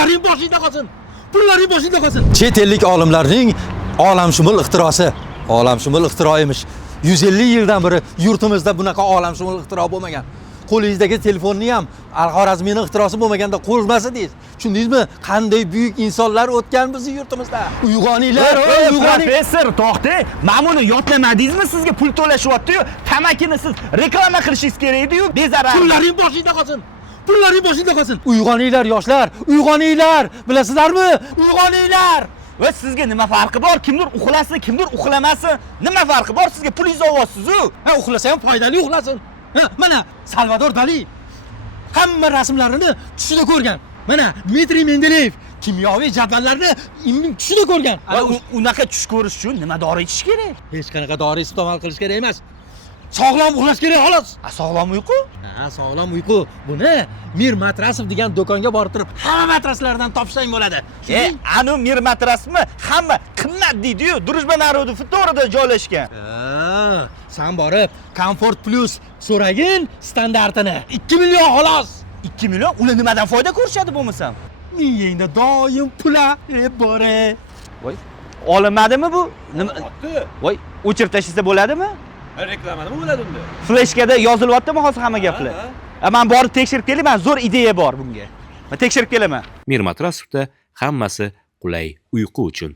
Pullaring boshingda qolsin. Pullaring boshingda qolsin. Chet ellik olimlarning olamshumul ixtirosi. Olamshumul ixtiro emish. 150 yildan beri yurtimizda bunaqa olamshumul ixtiro bo'lmagan. Qo'lingizdagi telefonni ham Al-Xorazmiyning ixtirosi bo'lmaganda qo'ymas edingiz. Tushundingizmi? Qanday buyuk insonlar o'tgan bizning yurtimizda. Uyg'oninglar, uyg'oning. Professor, to'xtang. Mana buni yodlamadingizmi? Sizga pul to'lashyapti-yu, tamakini siz reklama qilishingiz kerak edi-yu, bezarar. Pullaring boshingda qolsin. Pullaring boshingda qolsin. Uyg'oninglar yoshlar, uyg'oninglar. Bilasizlarmi? Uyg'oninglar. Va sizga nima farqi bor? Kimdir uxlasin, kimdir uxlamasin. Nima farqi bor? Sizga pulingizni olyapsiz-ku. Ha, uxlasa ham foydali uxlasin. Ha, mana Salvador Dali hamma rasmlarini tushida ko'rgan. Mana Dmitriy Mendeleyev kimyoviy jadvallarni tushida ko'rgan. Unaqa tush ko'rish uchun nima dori ichish kerak? Hech qanaqa dori iste'mol qilish kerak emas. Sog'lom uxlash kerak xolos. Sog'lom uyqu? Ha, sog'lom uyqu. Buni Mir Matrasov degan do'konga borib turib, hamma matraslardan topsang bo'ladi. Anu Mir matrasmi? Hamma qimmat deydi-yu, Drujba narodi Fitorida joylashgan. Ha, sen borib Comfort Plus so'ragin standartini. 2 million xolos. 2 million? Ular nimadan foyda ko'rishadi bo'lmasam? Miyangda doim pula, bore. Voy, olinmadimi bu? Nima? Voy, o'chirib tashlasa bo'ladimi? Reklama nima bo'ladi unda? Fleshkada yozilyaptimi hozir hamma gaplar? Men borib tekshirib kelay, men zo'r ideya bor bunga. Men tekshirib kelaman. Mir Matrasovda hammasi qulay uyqu uchun.